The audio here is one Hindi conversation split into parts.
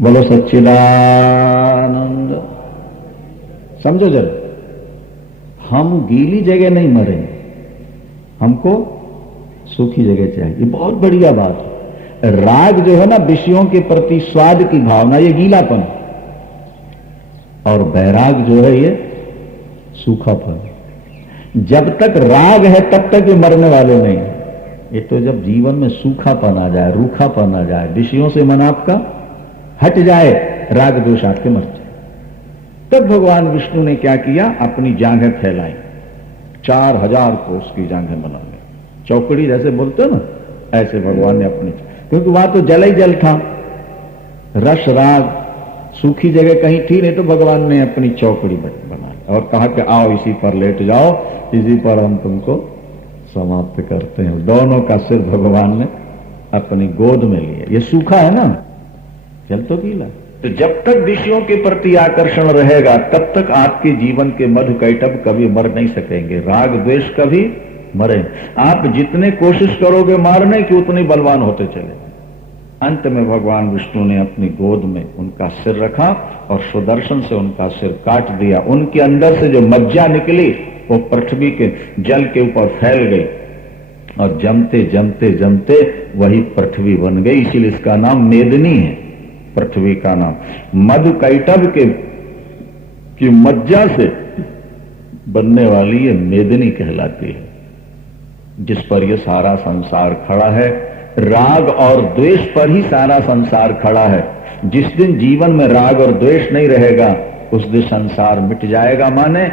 बोलो सच्चिदानंद। समझो जरा, हम गीली जगह नहीं मरे, हमको सूखी जगह चाहिए। ये बहुत बढ़िया बात है। राग जो है ना, विषयों के प्रति स्वाद की भावना, ये गीलापन, और बैराग जो है ये सूखापन। जब तक राग है तब तक ये मरने वाले नहीं। ये तो जब जीवन में सूखापन आ जाए, रूखापन आ जाए, विषयों से मन आपका हट जाए, राग दोष आपके मर जाए, तब भगवान विष्णु ने क्या किया, अपनी जांघें फैलाई, 4000 कोस की जांघें बना ली। चौकड़ी जैसे बोलते हो ना, ऐसे भगवान ने अपनी, क्योंकि वहां तो जल ही जल था, रस राग, सूखी जगह कहीं थी नहीं, तो भगवान ने अपनी चौकड़ी बना ली और कहा कि आओ इसी पर लेट जाओ, इसी पर हम तुमको समाप्त करते हैं। दोनों का सिर भगवान ने अपनी गोद में लिया। ये सूखा है ना, जल तो गीला। तो जब तक विषयों के प्रति आकर्षण रहेगा तब तक आपके जीवन के मधुकैटभ कभी मर नहीं सकेंगे, राग द्वेष कभी मरे। आप जितने कोशिश करोगे मारने की, उतने बलवान होते चले। अंत में भगवान विष्णु ने अपनी गोद में उनका सिर रखा और सुदर्शन से उनका सिर काट दिया। उनके अंदर से जो मज्जा निकली वो पृथ्वी के जल के ऊपर फैल गई और जमते जमते जमते वही पृथ्वी बन गई। इसीलिए इसका नाम मेदिनी है, पृथ्वी का नाम। मधुकैटभ की मज्जा से बनने वाली ये मेदिनी कहलाती है, जिस पर ये सारा संसार खड़ा है। राग और द्वेष पर ही सारा संसार खड़ा है। जिस दिन जीवन में राग और द्वेष नहीं रहेगा, उस दिन संसार मिट जाएगा, माने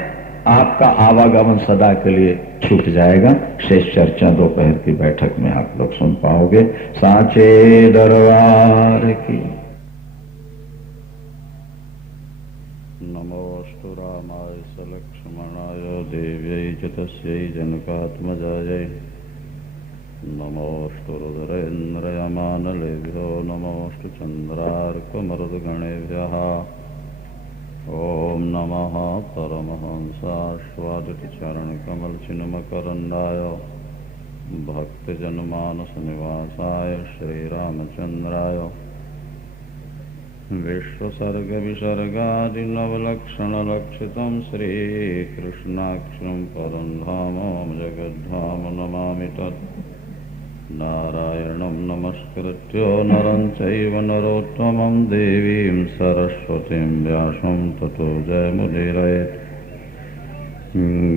आपका आवागमन सदा के लिए छूट जाएगा। शेष चर्चा दोपहर की बैठक में आप लोग सुन पाओगे। सांचे दरबार की। नमोस्तु रामाय सलक्ष्मणाय देव्यै च तस्यै जनकात्मजायै। नमोस्तु रुद्रेन्द्रयमानलेभ्यो नमोस्तु चन्द्रार्कमरुद्गणेभ्यः। ॐ नमः परमहंसास्वादितचरणकमलचिन्मकरन्दाय भक्तजनमानसनिवासाय श्रीरामचन्द्राय। विश्वसर्गविसर्गादिनवलक्षणलक्षितं श्रीकृष्णाख्यं परं धाम जगद्धाम नमामि तत्। नारायणं नमस्कृत्य नरं चैव नरोत्तमं देवीं सरस्वतीं व्यासं ततो जयमुदीरयेत्।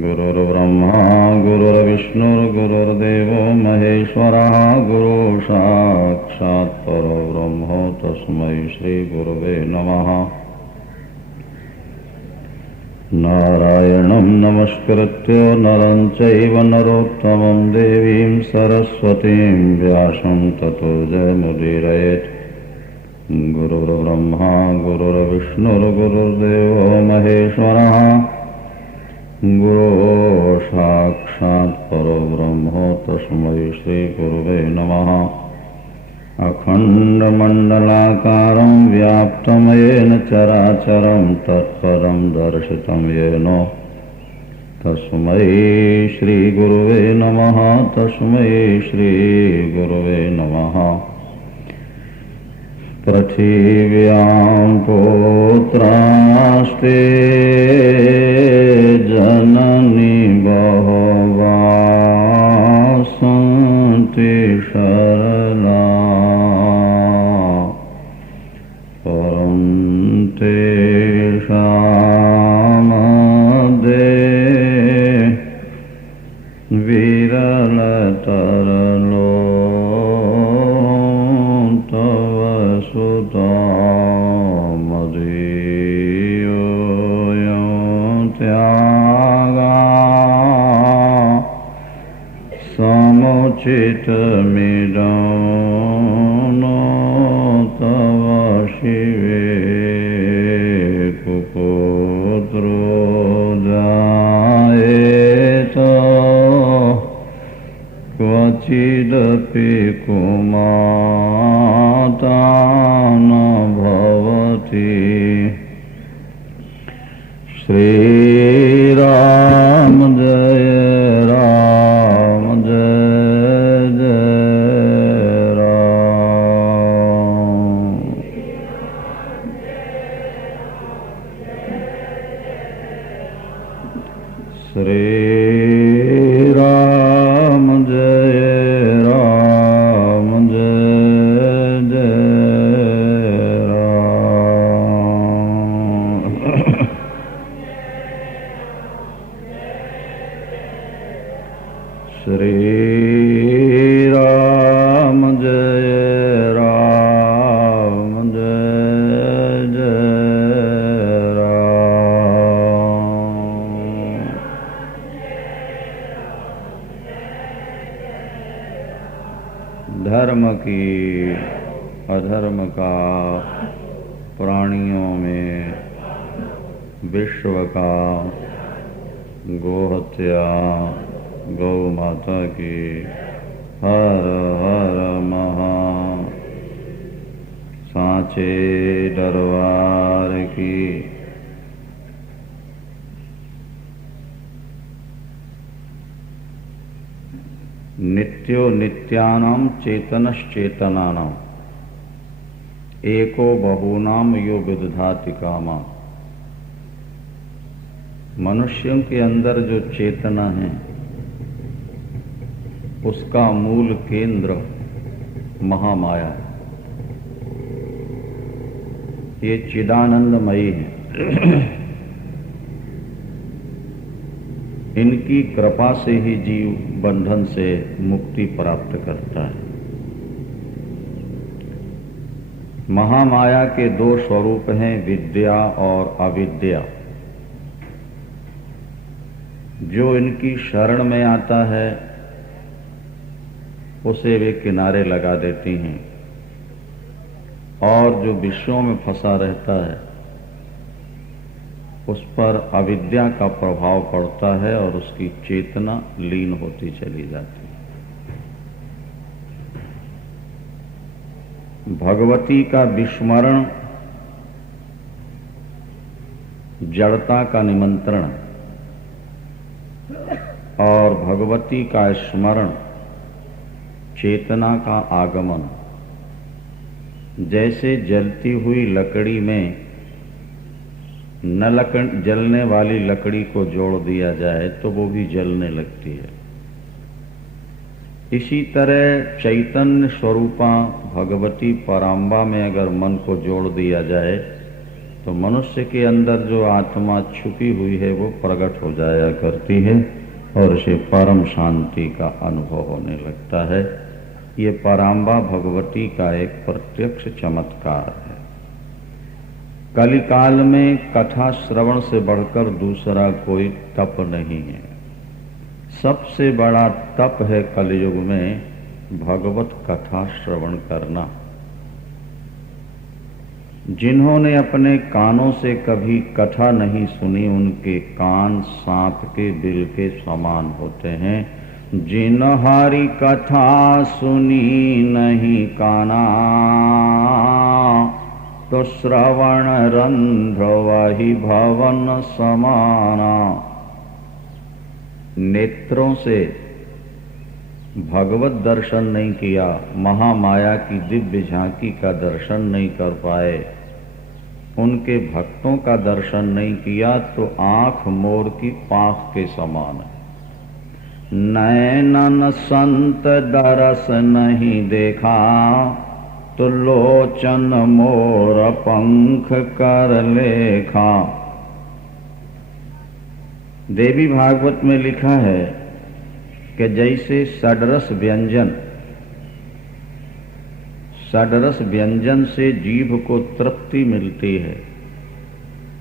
गुरुर्ब्रह्मा गुरुर्विष्णुर्गुरुर्देवो महेश्वरः। गुरु साक्षात् परब्रह्म तस्मै श्रीगुरवे नमः। नारायणं नमस्कृत्य नरं चैव नरोत्तमं देवीं सरस्वतीं व्यासं ततो जयमुदीरयेत्। गुरुर्ब्रह्मा गुरुर्विष्णुर्गुरुर्देवो महेश्वरः। गुरु साक्षात् परब्रह्म तस्मै श्रीगुरवे नमः। अखण्डमण्डलाकारं व्याप्तं येन चराचरं तत्पदं दर्शितं येन तस्मै श्रीगुरवे नमः। तस्मै श्रीगुरवे नमः। पृथिव्यां पुत्रास्ते जननी बहवः सन्ति सरला। परं तेषामध्ये विरलतरलो तव सुता मदीयो त्यागा। समुचितमिदं नो तव शिवे कुपुत्रो जायेत। क्वचिदपि कुमाता न भवति। श्रीराम जय राम जय जय की, अधर्म का प्राणियों में, विश्व का, गोहत्या, गौ माता की, हर हर महा सांचे दरबार की। नित्यो नित्यानाम चेतनश्चेतनानाम एको बहूनाम यो विदधाति कामा। मनुष्यों के अंदर जो चेतना है उसका मूल केंद्र महामाया है। ये चिदानंदमयी है। इनकी कृपा से ही जीव बंधन से मुक्ति प्राप्त करता है। महामाया के दो स्वरूप हैं, विद्या और अविद्या। जो इनकी शरण में आता है उसे वे किनारे लगा देती हैं, और जो विषयों में फंसा रहता है उस पर अविद्या का प्रभाव पड़ता है और उसकी चेतना लीन होती चली जाती है। भगवती का विस्मरण जड़ता का निमंत्रण और भगवती का स्मरण चेतना का आगमन। जैसे जलती हुई लकड़ी में न जलने वाली लकड़ी को जोड़ दिया जाए तो वो भी जलने लगती है। इसी तरह चैतन्य स्वरूपा भगवती पराम्बा में अगर मन को जोड़ दिया जाए तो मनुष्य के अंदर जो आत्मा छुपी हुई है वो प्रकट हो जाया करती है और उसे परम शांति का अनुभव होने लगता है। ये पराम्बा भगवती का एक प्रत्यक्ष चमत्कार है। कलिकाल में कथा श्रवण से बढ़कर दूसरा कोई तप नहीं है। सबसे बड़ा तप है कलयुग में भगवत कथा श्रवण करना। जिन्होंने अपने कानों से कभी कथा नहीं सुनी उनके कान सांप के बिल के समान होते हैं। जिन्हारी कथा सुनी नहीं काना तो श्रवण रंध्र वही भवन समाना। नेत्रों से भगवत दर्शन नहीं किया, महामाया की दिव्य झांकी का दर्शन नहीं कर पाए, उनके भक्तों का दर्शन नहीं किया तो आंख मोर की पाख के समान है। नैनन संत दरस नहीं देखा तो लोचन मोर पंख कर लेखा। देवी भागवत में लिखा है कि जैसे षडरस व्यंजन से जीभ को तृप्ति मिलती है,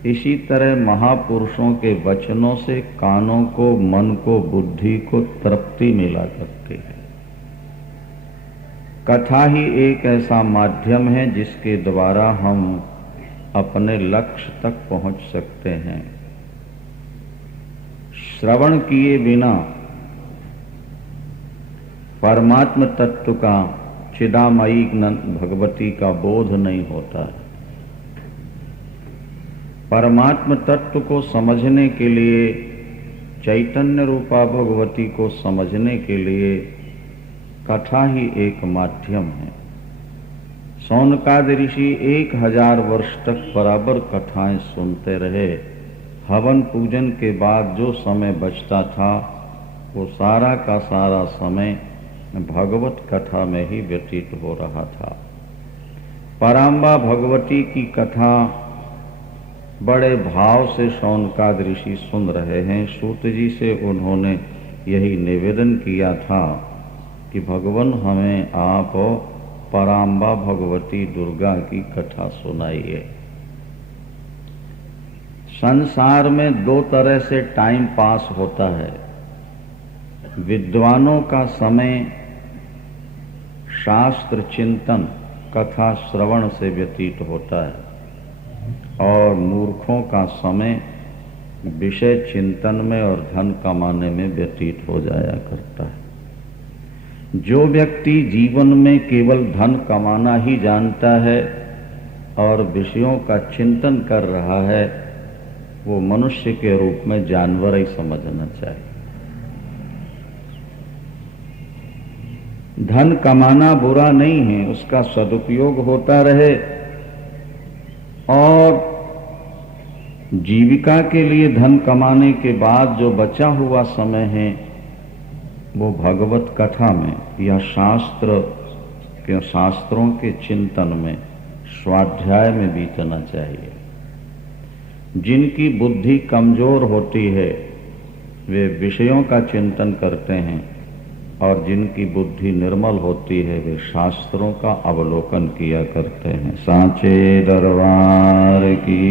इसी तरह महापुरुषों के वचनों से कानों को, मन को, बुद्धि को तृप्ति मिला करती है। कथा ही एक ऐसा माध्यम है जिसके द्वारा हम अपने लक्ष्य तक पहुंच सकते हैं। श्रवण किए बिना परमात्म तत्व का, चिदामयी भगवती का बोध नहीं होता है। परमात्म तत्व को समझने के लिए, चैतन्य रूपा भगवती को समझने के लिए कथा ही एक माध्यम है। शौनकादि ऋषि 1000 वर्ष तक बराबर कथाएं सुनते रहे। हवन पूजन के बाद जो समय बचता था वो सारा का सारा समय भगवत कथा में ही व्यतीत हो रहा था। पराम्बा भगवती की कथा बड़े भाव से शौनकादि ऋषि सुन रहे हैं। सूत जी से उन्होंने यही निवेदन किया था कि भगवान हमें आप पराम्बा भगवती दुर्गा की कथा सुनाइए। संसार में दो तरह से टाइम पास होता है। विद्वानों का समय शास्त्र चिंतन कथा श्रवण से व्यतीत होता है और मूर्खों का समय विषय चिंतन में और धन कमाने में व्यतीत हो जाया करता है। जो व्यक्ति जीवन में केवल धन कमाना ही जानता है और विषयों का चिंतन कर रहा है, वो मनुष्य के रूप में जानवर ही समझना चाहिए। धन कमाना बुरा नहीं है, उसका सदुपयोग होता रहे और जीविका के लिए धन कमाने के बाद जो बचा हुआ समय है वो भगवत कथा में या शास्त्रों के चिंतन में, स्वाध्याय में बीतना चाहिए। जिनकी बुद्धि कमजोर होती है वे विषयों का चिंतन करते हैं और जिनकी बुद्धि निर्मल होती है वे शास्त्रों का अवलोकन किया करते हैं। सांचे दरबार की।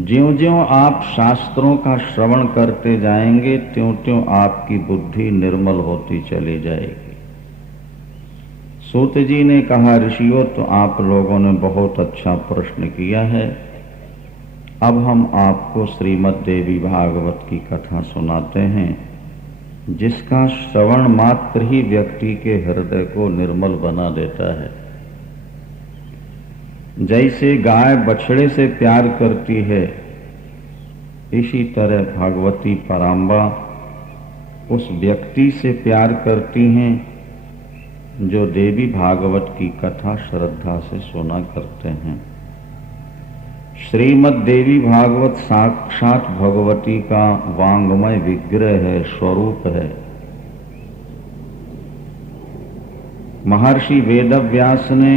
ज्यों ज्यों आप शास्त्रों का श्रवण करते जाएंगे त्यों त्यों आपकी बुद्धि निर्मल होती चली जाएगी। सूत जी ने कहा, ऋषियों तो आप लोगों ने बहुत अच्छा प्रश्न किया है। अब हम आपको श्रीमद् देवी भागवत की कथा सुनाते हैं, जिसका श्रवण मात्र ही व्यक्ति के हृदय को निर्मल बना देता है। जैसे गाय बछड़े से प्यार करती है, इसी तरह भगवती पराम्बा उस व्यक्ति से प्यार करती हैं जो देवी भागवत की कथा श्रद्धा से सुना करते हैं। श्रीमद् देवी भागवत साक्षात भगवती का वांग्मय विग्रह है, स्वरूप है। महर्षि वेदव्यास ने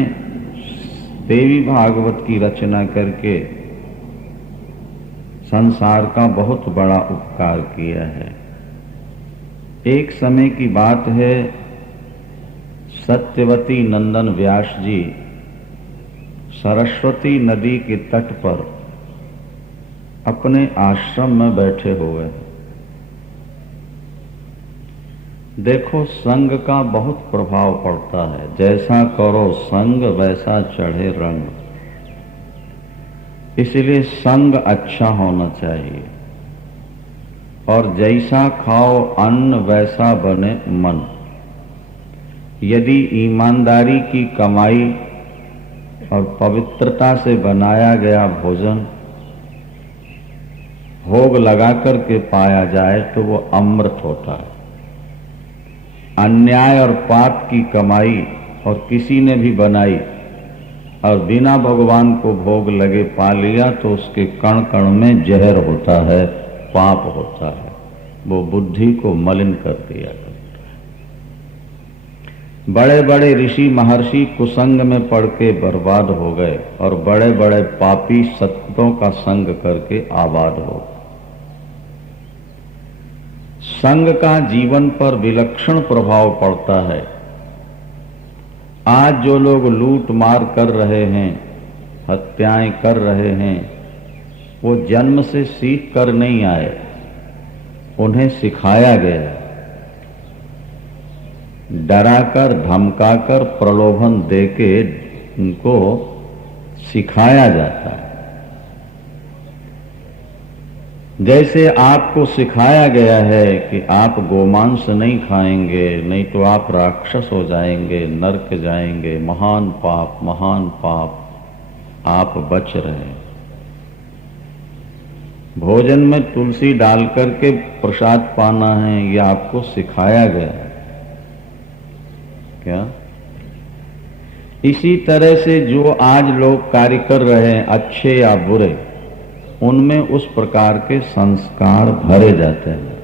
देवी भागवत की रचना करके संसार का बहुत बड़ा उपकार किया है। एक समय की बात है, सत्यवती नंदन व्यास जी सरस्वती नदी के तट पर अपने आश्रम में बैठे हुए हैं। देखो, संग का बहुत प्रभाव पड़ता है। जैसा करो संग वैसा चढ़े रंग। इसलिए संग अच्छा होना चाहिए और जैसा खाओ अन्न वैसा बने मन। यदि ईमानदारी की कमाई और पवित्रता से बनाया गया भोजन भोग लगाकर के पाया जाए तो वो अमृत होता है। अन्याय और पाप की कमाई और किसी ने भी बनाई और बिना भगवान को भोग लगे पा लिया तो उसके कण कण में जहर होता है, पाप होता है। वो बुद्धि को मलिन कर दिया करता है। बड़े बड़े ऋषि महर्षि कुसंग में पड़ के बर्बाद हो गए और बड़े बड़े पापी सत्तों का संग करके आबाद हो गए। संग का जीवन पर विलक्षण प्रभाव पड़ता है। आज जो लोग लूट मार कर रहे हैं, हत्याएं कर रहे हैं, वो जन्म से सीख कर नहीं आए, उन्हें सिखाया गया। डराकर धमकाकर प्रलोभन देके उनको सिखाया जाता है। जैसे आपको सिखाया गया है कि आप गोमांस नहीं खाएंगे, नहीं तो आप राक्षस हो जाएंगे, नरक जाएंगे, महान पाप, आप बच रहे। भोजन में तुलसी डाल करके प्रसाद पाना है, यह आपको सिखाया गया है क्या? इसी तरह से जो आज लोग कार्य कर रहे हैं, अच्छे या बुरे, उनमें उस प्रकार के संस्कार भरे जाते हैं।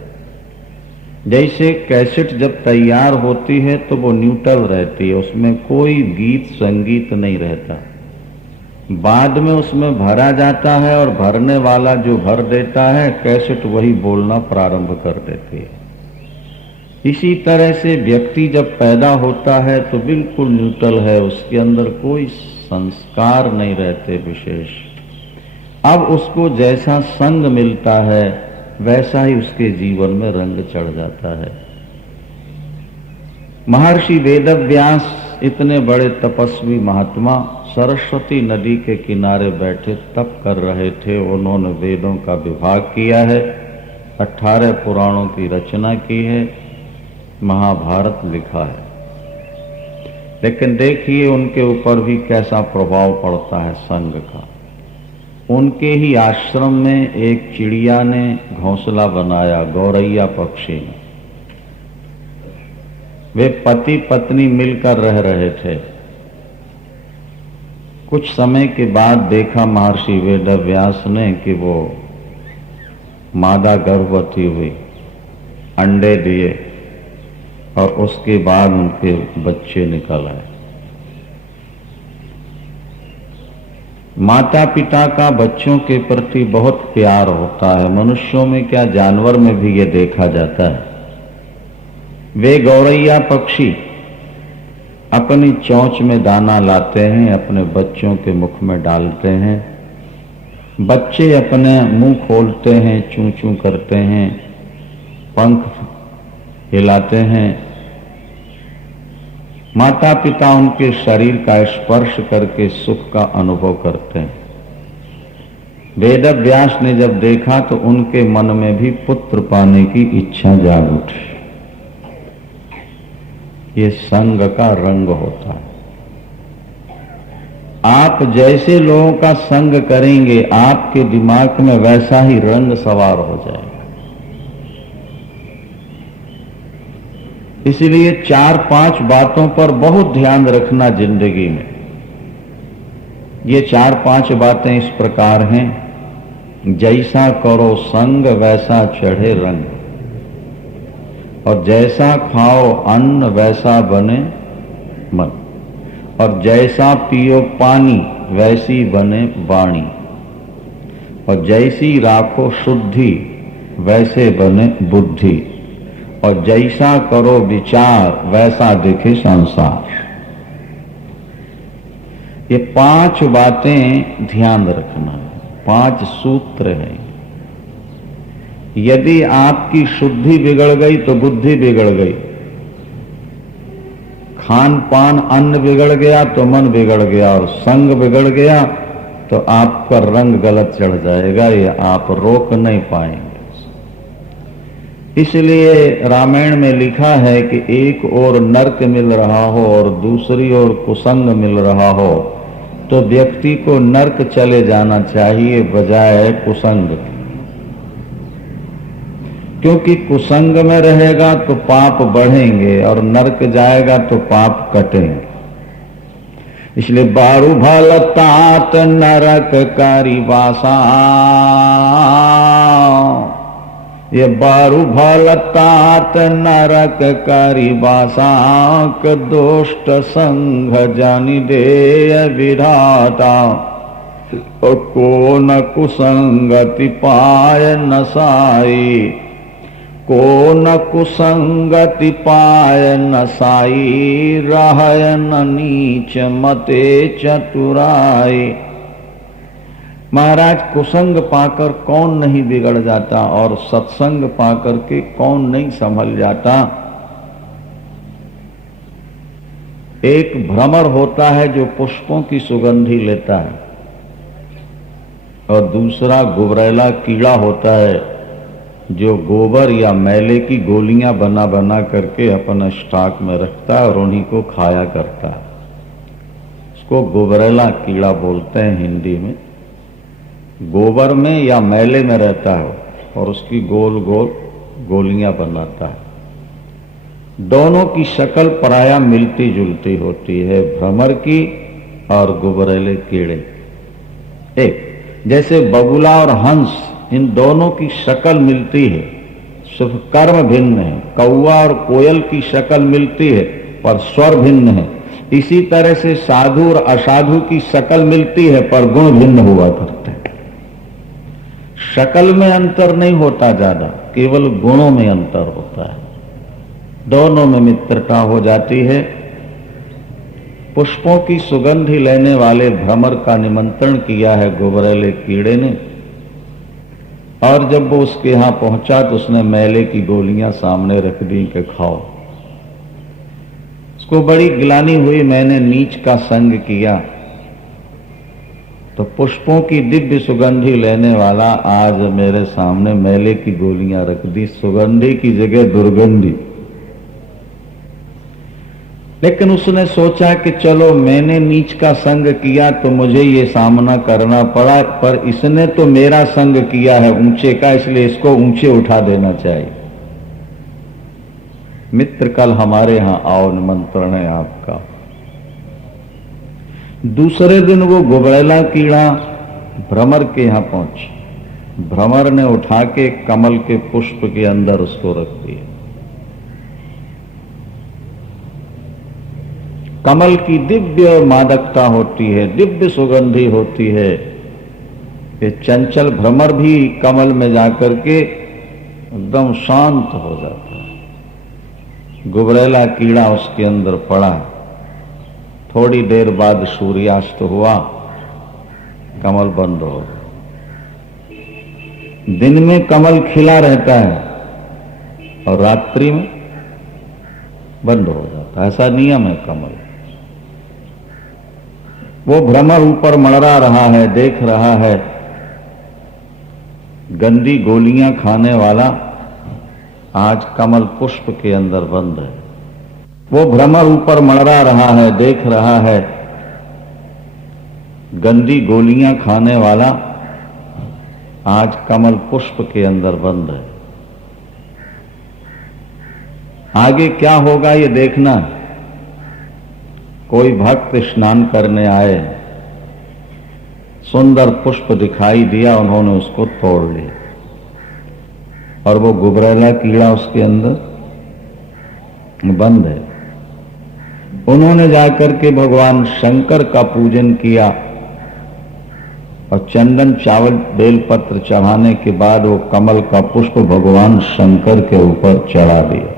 जैसे कैसेट जब तैयार होती है तो वो न्यूट्रल रहती है, उसमें कोई गीत संगीत नहीं रहता। बाद में उसमें भरा जाता है और भरने वाला जो भर देता है, कैसेट वही बोलना प्रारंभ कर देती है। इसी तरह से व्यक्ति जब पैदा होता है तो बिल्कुल न्यूट्रल है, उसके अंदर कोई संस्कार नहीं रहते विशेष। अब उसको जैसा संग मिलता है वैसा ही उसके जीवन में रंग चढ़ जाता है। महर्षि वेदव्यास इतने बड़े तपस्वी महात्मा सरस्वती नदी के किनारे बैठे तप कर रहे थे। उन्होंने वेदों का विभाग किया है, 18 पुराणों की रचना की है, महाभारत लिखा है। लेकिन देखिए उनके ऊपर भी कैसा प्रभाव पड़ता है संग का। उनके ही आश्रम में एक चिड़िया ने घोंसला बनाया, गौरैया पक्षी ने। वे पति पत्नी मिलकर रह रहे थे। कुछ समय के बाद देखा महर्षि वेदव्यास ने कि वो मादा गर्भवती हुई, अंडे दिए और उसके बाद उनके बच्चे निकल आए। माता पिता का बच्चों के प्रति बहुत प्यार होता है। मनुष्यों में क्या, जानवर में भी ये देखा जाता है। वे गौरैया पक्षी अपनी चोंच में दाना लाते हैं, अपने बच्चों के मुख में डालते हैं। बच्चे अपने मुंह खोलते हैं, चूं चूं करते हैं, पंख हिलाते हैं। माता पिता उनके शरीर का स्पर्श करके सुख का अनुभव करते हैं। वेदव्यास ने जब देखा तो उनके मन में भी पुत्र पाने की इच्छा जाग उठी। ये संग का रंग होता है। आप जैसे लोगों का संग करेंगे, आपके दिमाग में वैसा ही रंग सवार हो जाएगा। इसलिए 4-5 बातों पर बहुत ध्यान रखना जिंदगी में। ये 4-5 बातें इस प्रकार हैं। जैसा करो संग वैसा चढ़े रंग, और जैसा खाओ अन्न वैसा बने मन, और जैसा पियो पानी वैसी बने वाणी, और जैसी राखो शुद्धि वैसे बने बुद्धि, और जैसा करो विचार वैसा दिखे संसार। ये 5 बातें ध्यान रखना है, 5 सूत्र हैं। यदि आपकी शुद्धि बिगड़ गई तो बुद्धि बिगड़ गई, खान पान अन्न बिगड़ गया तो मन बिगड़ गया, और संग बिगड़ गया तो आपका रंग गलत चढ़ जाएगा। ये आप रोक नहीं पाएंगे। इसलिए रामायण में लिखा है कि एक ओर नरक मिल रहा हो और दूसरी ओर कुसंग मिल रहा हो तो व्यक्ति को नरक चले जाना चाहिए बजाय कुसंग के। क्योंकि कुसंग में रहेगा तो पाप बढ़ेंगे और नरक जाएगा तो पाप कटेंगे। इसलिए बारू भलतात नरक कारी वासा, ये बारू भलतात नरक कारी वासाक दोष्ट संघ जानि दे विधाता, को न कुसंगति पाय नसाई, को न कुसंगति पाय नसाई, रहय न नीच मते चतुराई। महाराज, कुसंग पाकर कौन नहीं बिगड़ जाता और सत्संग पाकर के कौन नहीं संभल जाता। एक भ्रमर होता है जो पुष्पों की सुगंधी लेता है, और दूसरा गुबरैला कीड़ा होता है जो गोबर या मैले की गोलियां बना बना करके अपना स्टॉक में रखता है और उन्हीं को खाया करता है। उसको गुबरैला कीड़ा बोलते हैं हिंदी में। गोबर में या मैले में रहता है और उसकी गोल गोल गोलियां बनाता है। दोनों की शक्ल प्रायः मिलती जुलती होती है, भ्रमर की और गुबरैले कीड़े। एक जैसे बगुला और हंस, इन दोनों की शक्ल मिलती है, सिर्फ कर्म भिन्न है। कौवा और कोयल की शक्ल मिलती है पर स्वर भिन्न है। इसी तरह से साधु और असाधु की शक्ल मिलती है पर गुण भिन्न हुआ करते हैं। शक्ल में अंतर नहीं होता ज्यादा, केवल गुणों में अंतर होता है। दोनों में मित्रता हो जाती है। पुष्पों की सुगंधी लेने वाले भ्रमर का निमंत्रण किया है गुबरैले कीड़े ने, और जब वो उसके यहां पहुंचा तो उसने मैले की गोलियां सामने रख दी कि खाओ। उसको बड़ी ग्लानि हुई, मैंने नीच का संग किया। तो पुष्पों की दिव्य सुगंधी लेने वाला आज मेरे सामने मैले की गोलियां रख दी, सुगंधी की जगह दुर्गंधी। लेकिन उसने सोचा कि चलो मैंने नीच का संग किया तो मुझे ये सामना करना पड़ा, पर इसने तो मेरा संग किया है ऊंचे का, इसलिए इसको ऊंचे उठा देना चाहिए। मित्र, कल हमारे यहां आओ, निमंत्रण है आपका। दूसरे दिन वो गुबरैला कीड़ा भ्रमर के यहां पहुंची। भ्रमर ने उठा के कमल के पुष्प के अंदर उसको रख दिया। कमल की दिव्य मादकता होती है, दिव्य सुगंधी होती है। ये चंचल भ्रमर भी कमल में जाकर के एकदम शांत हो जाता है। गुबरैला कीड़ा उसके अंदर पड़ा। थोड़ी देर बाद सूर्यास्त हुआ, कमल बंद हो गया। दिन में कमल खिला रहता है और रात्रि में बंद हो जाता है, ऐसा नियम है कमल। वो भ्रमर ऊपर मड़रा रहा है, देख रहा है गंदी गोलियां खाने वाला आज कमल पुष्प के अंदर बंद है। वो भ्रमर ऊपर मड़रा रहा है, देख रहा है गंदी गोलियां खाने वाला आज कमल पुष्प के अंदर बंद है। आगे क्या होगा ये देखना। कोई भक्त स्नान करने आए, सुंदर पुष्प दिखाई दिया, उन्होंने उसको तोड़ लिया और वो गुबरैला कीड़ा उसके अंदर बंद है। उन्होंने जाकर के भगवान शंकर का पूजन किया और चंदन चावल बेलपत्र चढ़ाने के बाद वो कमल का पुष्प भगवान शंकर के ऊपर चढ़ा दिया।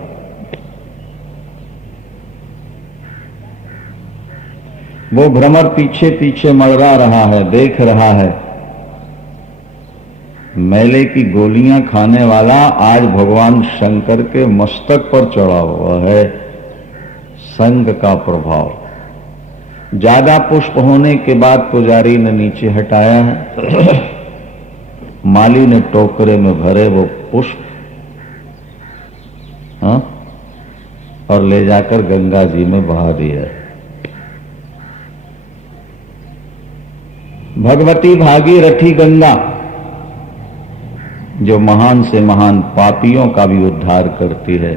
वो भ्रमर पीछे पीछे मड़रा रहा है, देख रहा है मैले की गोलियां खाने वाला आज भगवान शंकर के मस्तक पर चढ़ा हुआ है। संग का प्रभाव। ज्यादा पुष्प होने के बाद पुजारी ने नीचे हटाया है। माली ने टोकरे में भरे वो पुष्प, हाँ, और ले जाकर गंगा जी में बहा दिया। भगवती भागीरथी गंगा जो महान से महान पापियों का भी उद्धार करती है,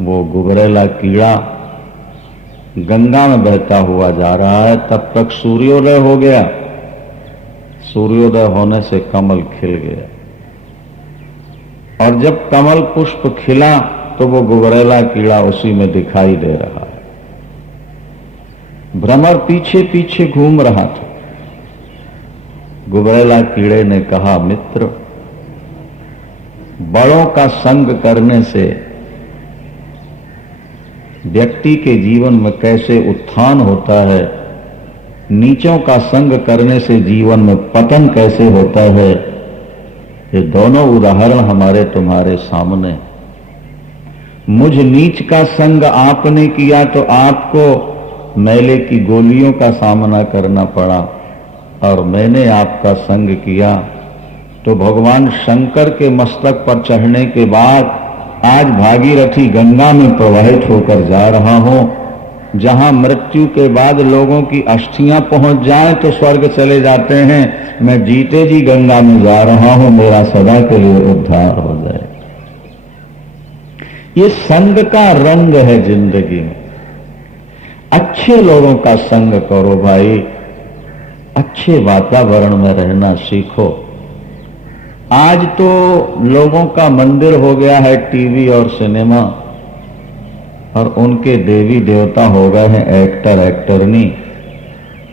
वो गुबरैला कीड़ा गंगा में बहता हुआ जा रहा है। तब तक सूर्योदय हो गया। सूर्योदय होने से कमल खिल गया और जब कमल पुष्प खिला तो वो गुबरैला कीड़ा उसी में दिखाई दे रहा है। भ्रमर पीछे पीछे घूम रहा था। गुबरैला कीड़े ने कहा, मित्र, बड़ों का संग करने से व्यक्ति के जीवन में कैसे उत्थान होता है, नीचों का संग करने से जीवन में पतन कैसे होता है, ये दोनों उदाहरण हमारे तुम्हारे सामने। मुझ नीच का संग आपने किया तो आपको मैले की गोलियों का सामना करना पड़ा, और मैंने आपका संग किया तो भगवान शंकर के मस्तक पर चढ़ने के बाद आज भागीरथी गंगा में प्रवाहित होकर जा रहा हूं। जहां मृत्यु के बाद लोगों की अस्थियां पहुंच जाएं तो स्वर्ग चले जाते हैं, मैं जीते जी गंगा में जा रहा हूं, मेरा सदा के लिए उद्धार हो जाए। ये संग का रंग है जिंदगी में। अच्छे लोगों का संग करो भाई, अच्छे वातावरण में रहना सीखो। आज तो लोगों का मंदिर हो गया है टीवी और सिनेमा, और उनके देवी देवता हो गए हैं एक्टर एक्टरनी,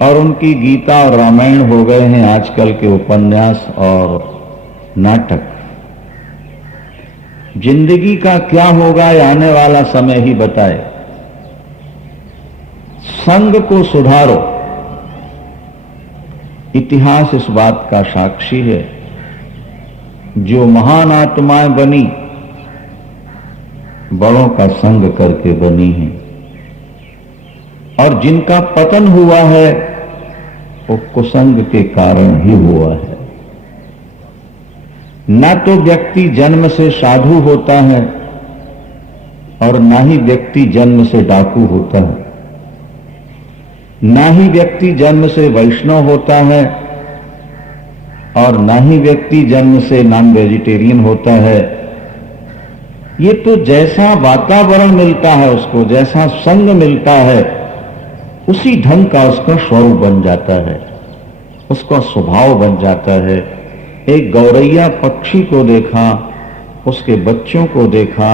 और उनकी गीता और रामायण हो गए हैं आजकल के उपन्यास और नाटक। जिंदगी का क्या होगा ये आने वाला समय ही बताए। संग को सुधारो। इतिहास इस बात का साक्षी है। जो महान आत्माएं बनी बड़ों का संग करके बनी हैं, और जिनका पतन हुआ है वो कुसंग के कारण ही हुआ है। न तो व्यक्ति जन्म से साधु होता है और ना ही व्यक्ति जन्म से डाकू होता है, ना ही व्यक्ति जन्म से वैष्णव होता है और ना ही व्यक्ति जन्म से नॉन वेजिटेरियन होता है। ये तो जैसा वातावरण मिलता है उसको, जैसा संग मिलता है, उसी ढंग का उसका स्वरूप बन जाता है, उसका स्वभाव बन जाता है। एक गौरैया पक्षी को देखा, उसके बच्चों को देखा,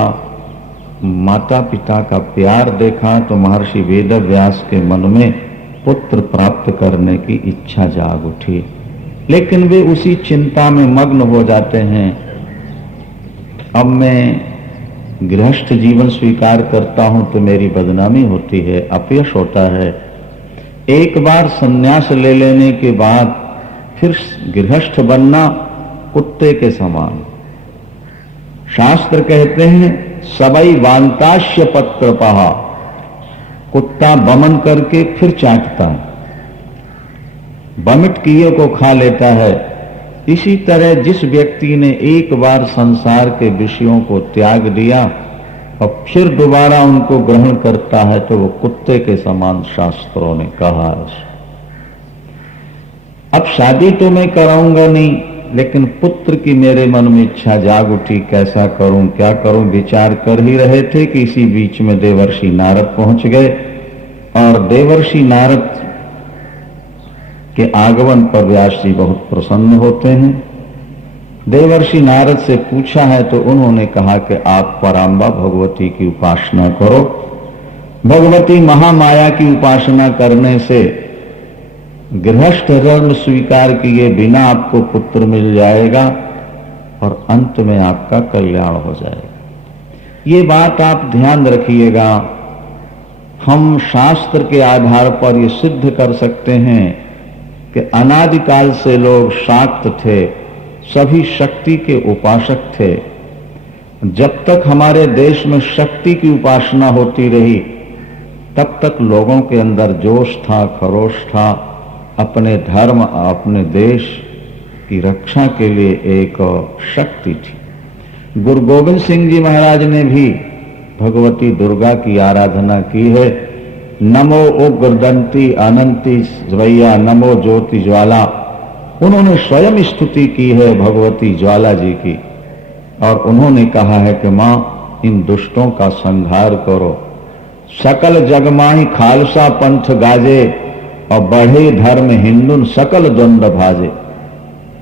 माता पिता का प्यार देखा, तो महर्षि वेदव्यास के मन में पुत्र प्राप्त करने की इच्छा जाग उठी। लेकिन वे उसी चिंता में मग्न हो जाते हैं, अब मैं गृहस्थ जीवन स्वीकार करता हूं तो मेरी बदनामी होती है, अपयश होता है। एक बार संन्यास ले लेने के बाद फिर गृहस्थ बनना कुत्ते के समान। शास्त्र कहते हैं सबई वांताश्य पत्र पहा, कुत्ता बमन करके फिर चाटता है, बमिट किए को खा लेता है। इसी तरह जिस व्यक्ति ने एक बार संसार के विषयों को त्याग दिया और फिर दोबारा उनको ग्रहण करता है तो वो कुत्ते के समान शास्त्रों ने कहा है। अब शादी तो मैं कराऊंगा नहीं, लेकिन पुत्र की मेरे मन में इच्छा जाग उठी, कैसा करूं क्या करूं, विचार कर ही रहे थे कि इसी बीच में देवर्षि नारद पहुंच गए। और देवर्षि नारद के आगमन पर व्यास जी बहुत प्रसन्न होते हैं। देवर्षि नारद से पूछा है तो उन्होंने कहा कि आप पराम्बा भगवती की उपासना करो, भगवती महामाया की उपासना करने से गृहस्थ धर्म स्वीकार किए बिना आपको पुत्र मिल जाएगा और अंत में आपका कल्याण हो जाएगा। ये बात आप ध्यान रखिएगा। हम शास्त्र के आधार पर ये सिद्ध कर सकते हैं कि अनादिकाल से लोग शाक्त थे, सभी शक्ति के उपासक थे। जब तक हमारे देश में शक्ति की उपासना होती रही तब तक लोगों के अंदर जोश था, खरोश था, अपने धर्म अपने देश की रक्षा के लिए एक शक्ति थी। गुरु गोविंद सिंह जी महाराज ने भी भगवती दुर्गा की आराधना की है। नमो उग्रदंती अनंती स्वैया, नमो ज्योति ज्वाला। उन्होंने स्वयं स्तुति की है भगवती ज्वाला जी की, और उन्होंने कहा है कि मां इन दुष्टों का संहार करो। सकल जगमाही खालसा पंथ गाजे और बढ़े धर्म हिंदुन सकल द्वंद भाजे।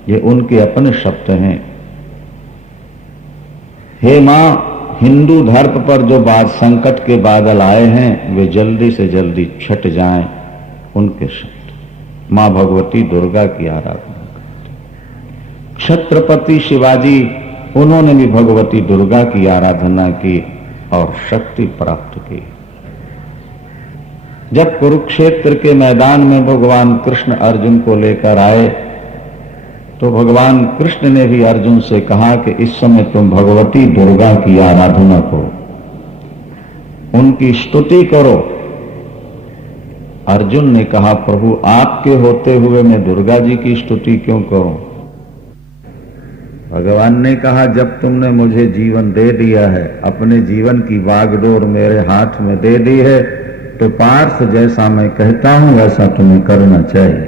ये उनके अपने शब्द हैं। हे मां, हिंदू धर्म पर जो बाद संकट के बादल आए हैं वे जल्दी से जल्दी छट जाएं, उनके शब्द। मां भगवती दुर्गा की आराधना करते। छत्रपति शिवाजी, उन्होंने भी भगवती दुर्गा की आराधना की और शक्ति प्राप्त की। जब कुरुक्षेत्र के मैदान में भगवान कृष्ण अर्जुन को लेकर आए तो भगवान कृष्ण ने भी अर्जुन से कहा कि इस समय तुम भगवती दुर्गा की आराधना करो, उनकी स्तुति करो। अर्जुन ने कहा प्रभु आपके होते हुए मैं दुर्गा जी की स्तुति क्यों करूं? भगवान ने कहा जब तुमने मुझे जीवन दे दिया है, अपने जीवन की बागडोर मेरे हाथ में दे दी है, तो पार्थ जैसा मैं कहता हूं वैसा तुम्हें करना चाहिए।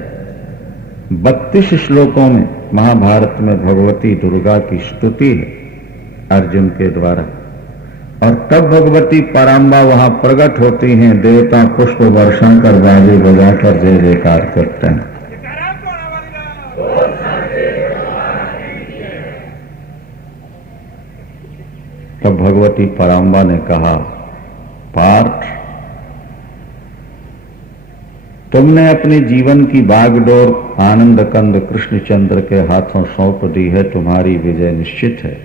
32 श्लोकों में महाभारत में भगवती दुर्गा की स्तुति है अर्जुन के द्वारा। और तब भगवती पराम्बा वहां प्रकट होती हैं, देवता पुष्प वर्षा कर बाजे बजाकर जय जयकार करते हैं। तब भगवती पराम्बा ने कहा पार्थ, तुमने अपने जीवन की बागडोर आनंद कंद कृष्णचंद्र के हाथों सौंप दी है, तुम्हारी विजय निश्चित है।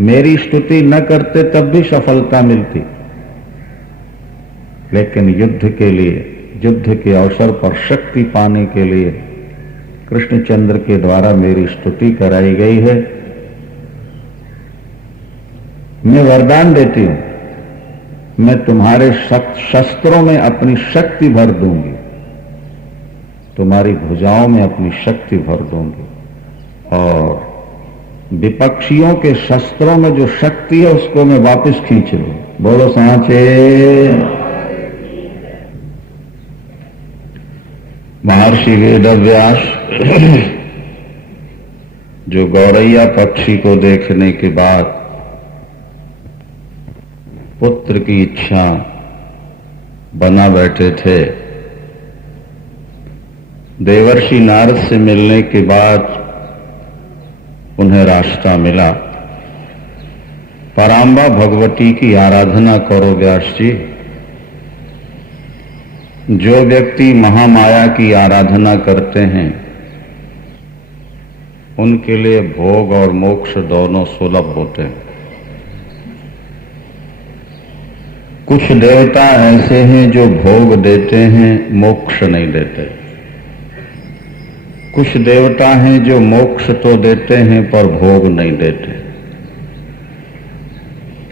मेरी स्तुति न करते तब भी सफलता मिलती, लेकिन युद्ध के लिए, युद्ध के अवसर पर शक्ति पाने के लिए कृष्णचंद्र के द्वारा मेरी स्तुति कराई गई है। मैं वरदान देती हूं, मैं तुम्हारे शस्त्रों में अपनी शक्ति भर दूंगी, तुम्हारी भुजाओं में अपनी शक्ति भर दूंगी, और विपक्षियों के शस्त्रों में जो शक्ति है उसको मैं वापस खींच लूं। बोलो सांचे। महर्षि वेदव्यास जो गौरैया पक्षी को देखने के बाद पुत्र की इच्छा बना बैठे थे, देवर्षि नारद से मिलने के बाद उन्हें रास्ता मिला। परांबा भगवती की आराधना करो व्यास जी। जो व्यक्ति महामाया की आराधना करते हैं उनके लिए भोग और मोक्ष दोनों सुलभ होते हैं। कुछ देवता ऐसे हैं जो भोग देते हैं, मोक्ष नहीं देते। कुछ देवता हैं जो मोक्ष तो देते हैं पर भोग नहीं देते।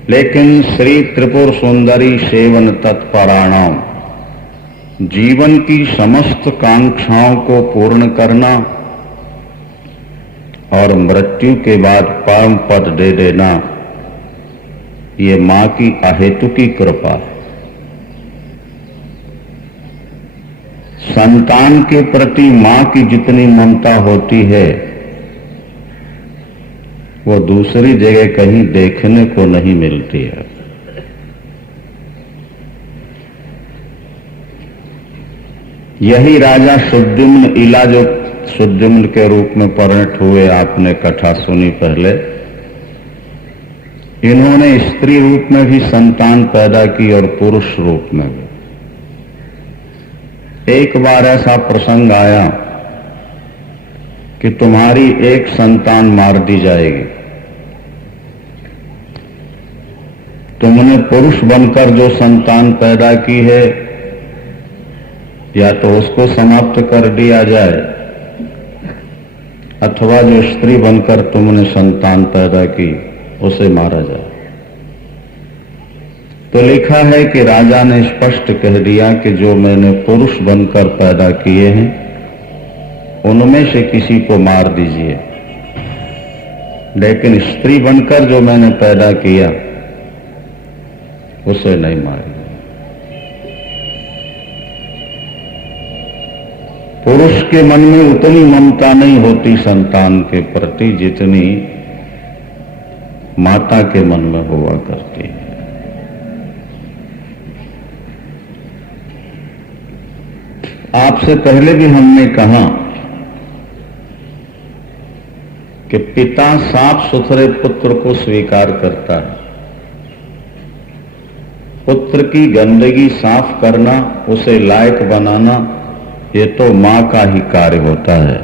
लेकिन श्री त्रिपुर सुंदरी सेवन तत्पराणाम, जीवन की समस्त कांक्षाओं को पूर्ण करना और मृत्यु के बाद परम पद दे देना, ये मां की अहेतुकी कृपा है। संतान के प्रति मां की जितनी ममता होती है वो दूसरी जगह कहीं देखने को नहीं मिलती है। यही राजा सुद्युम्न, इला जो सुद्युम्न के रूप में परिणत हुए, आपने कथा सुनी पहले। इन्होंने स्त्री रूप में भी संतान पैदा की और पुरुष रूप में भी। एक बार ऐसा प्रसंग आया कि तुम्हारी एक संतान मार दी जाएगी, तुमने पुरुष बनकर जो संतान पैदा की है या तो उसको समाप्त कर दिया जाए, अथवा जो स्त्री बनकर तुमने संतान पैदा की उसे मारा जाए। तो लिखा है कि राजा ने स्पष्ट कह दिया कि जो मैंने पुरुष बनकर पैदा किए हैं उनमें से किसी को मार दीजिए, लेकिन स्त्री बनकर जो मैंने पैदा किया उसे नहीं मारिए। पुरुष के मन में उतनी ममता नहीं होती संतान के प्रति जितनी माता के मन में हुआ करती है। आपसे पहले भी हमने कहा कि पिता साफ सुथरे पुत्र को स्वीकार करता है। पुत्र की गंदगी साफ करना, उसे लायक बनाना, ये तो मां का ही कार्य होता है।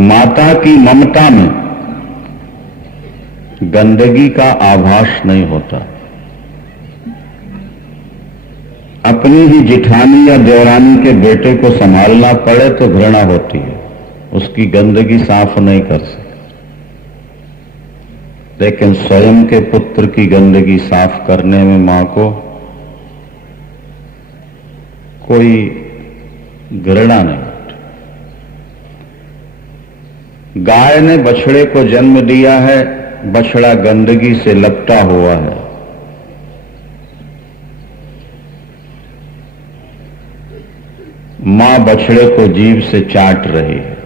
माता की ममता में गंदगी का आभास नहीं होता। अपनी ही जिठानी या देवरानी के बेटे को संभालना पड़े तो घृणा होती है, उसकी गंदगी साफ नहीं कर सकते। लेकिन स्वयं के पुत्र की गंदगी साफ करने में मां को कोई घृणा नहीं होती। गाय ने बछड़े को जन्म दिया है, बछड़ा गंदगी से लपटा हुआ है। मां बछड़े को जीभ से चाट रही है।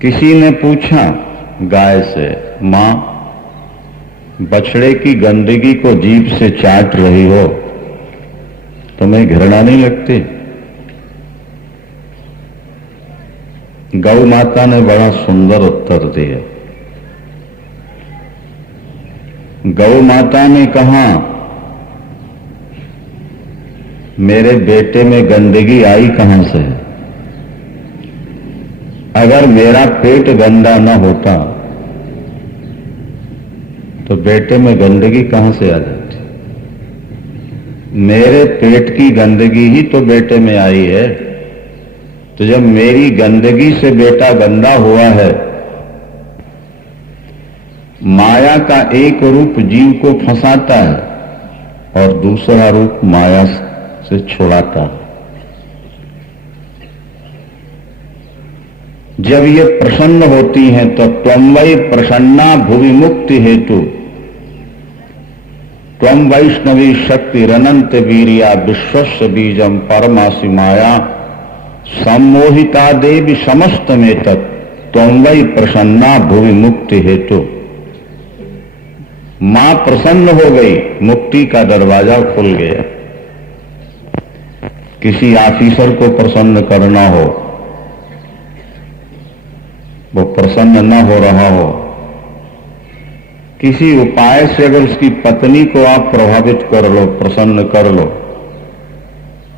किसी ने पूछा गाय से, मां बछड़े की गंदगी को जीभ से चाट रही हो, तुम्हें घृणा नहीं लगती? गौ माता ने बड़ा सुंदर उत्तर दिया। गौ माता ने कहा, मेरे बेटे में गंदगी आई कहां से? अगर मेरा पेट गंदा न होता तो बेटे में गंदगी कहां से आ जाती? मेरे पेट की गंदगी ही तो बेटे में आई है। तो जब मेरी गंदगी से बेटा गंदा हुआ है, माया का एक रूप जीव को फंसाता है और दूसरा रूप माया से छुड़ाता है। जब ये प्रसन्न होती हैं तो त्वं वै प्रसन्ना भुवि मुक्ति हेतु त्वं वैष्णवी शक्ति रनंत वीरिया विश्वस्य बीजम परमासि माया सम्मोहिता देवी समस्त में तत् त्वं वै प्रसन्ना भुवि मुक्ति हेतु। मां प्रसन्न हो गई, मुक्ति का दरवाजा खुल गया। किसी ऑफिसर को प्रसन्न करना हो, वो प्रसन्न न हो रहा हो, किसी उपाय से अगर उसकी पत्नी को आप प्रभावित कर लो, प्रसन्न कर लो,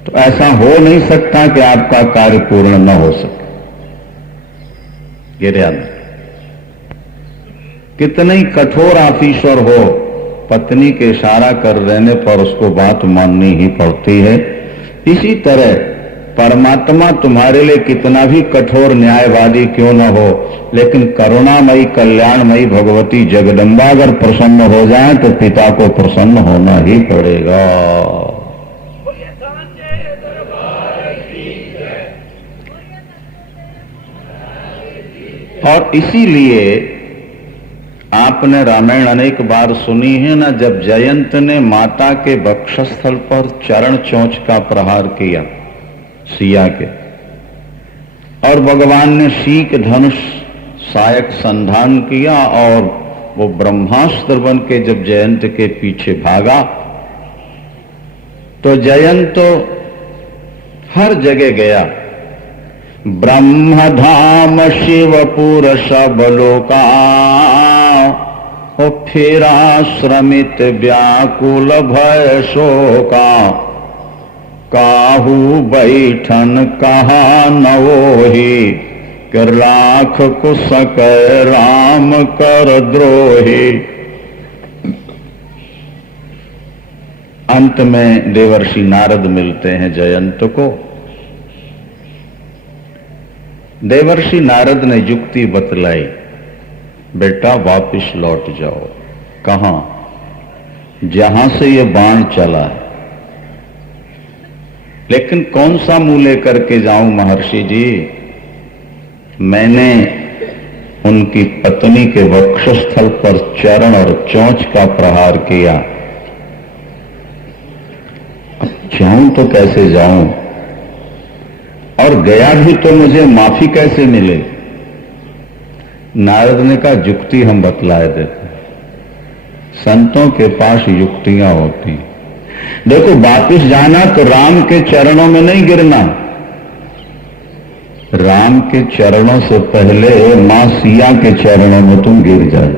तो ऐसा हो नहीं सकता कि आपका कार्य पूर्ण न हो सके। ये ध्यान, कितने ही कठोर ऑफिसर हो, पत्नी के इशारा कर देने पर उसको बात माननी ही पड़ती है। इसी तरह परमात्मा तुम्हारे लिए कितना भी कठोर न्यायवादी क्यों न हो, लेकिन करुणामयी कल्याणमयी भगवती जगदम्बा अगर प्रसन्न हो जाए तो पिता को प्रसन्न होना ही पड़ेगा। और इसीलिए आपने रामायण अनेक बार सुनी है ना, जब जयंत ने माता के वक्षस्थल पर चरण चोंच का प्रहार किया सिया के, और भगवान ने शीक धनुष सायक संधान किया और वो ब्रह्मास्त्र बन के जब जयंत के पीछे भागा, तो जयंत तो हर जगह गया। ब्रह्मधाम शिवपुर सब लोका फेरा श्रमित व्याकुल भय शोका, काहू बैठन कहा नवोही, कर लाख कुसक राम कर द्रोही। अंत में देवर्षि नारद मिलते हैं जयंत को। देवर्षि नारद ने युक्ति बतलाई, बेटा वापिस लौट जाओ। कहां? जहां से ये बाण चला है। लेकिन कौन सा मुंह लेकर के जाऊं महर्षि जी? मैंने उनकी पत्नी के वक्षस्थल पर चरण और चोंच का प्रहार किया, अब जाऊं तो कैसे जाऊं? और गया भी तो मुझे माफी कैसे मिले? नारद ने कहा युक्ति हम बतलाए देते, संतों के पास युक्तियां होती। देखो, वापिस जाना तो राम के चरणों में नहीं गिरना, राम के चरणों से पहले मां सिया के चरणों में तुम गिर जाओ।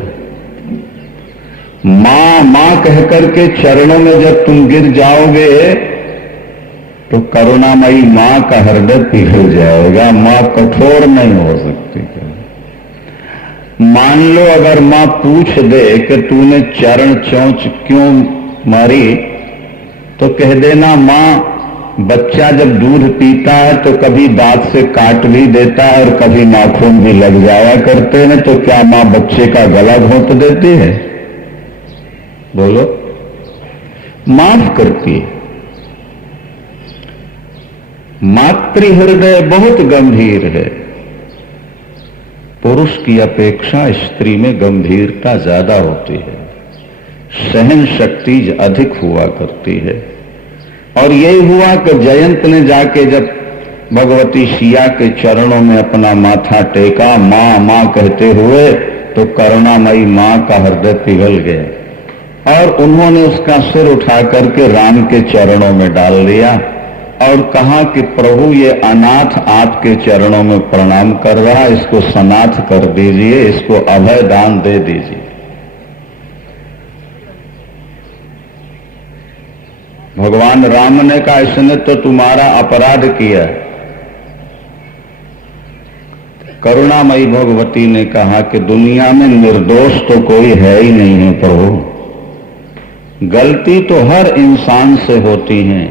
मां मां कहकर के चरणों में जब तुम गिर जाओगे तो करुणामयी मां का हृदय पिघल जाएगा। मां कठोर नहीं हो सकती। मान लो अगर मां पूछ दे कि तूने चरण चोंच क्यों मारी, तो कह देना मां बच्चा जब दूध पीता है तो कभी दांत से काट भी देता है और कभी नाखून भी लग जाया करते हैं, तो क्या मां बच्चे का गला घोंट देती है? बोलो, माफ करती है। मातृ हृदय बहुत गंभीर है। पुरुष की अपेक्षा स्त्री में गंभीरता ज्यादा होती है, सहन शक्ति अधिक हुआ करती है। और यही हुआ कि जयंत ने जाके जब भगवती सिया के चरणों में अपना माथा टेका, मां मां कहते हुए, तो करुणामयी मां का हृदय पिघल गया और उन्होंने उसका सिर उठा करके राम के चरणों में डाल दिया और कहा कि प्रभु, ये अनाथ आपके चरणों में प्रणाम कर रहा, इसको सनाथ कर दीजिए, इसको अभय दान दे दीजिए। भगवान राम ने कहा, इसने तो तुम्हारा अपराध किया। करुणामयी भगवती ने कहा कि दुनिया में निर्दोष तो कोई है ही नहीं है प्रभु, गलती तो हर इंसान से होती है।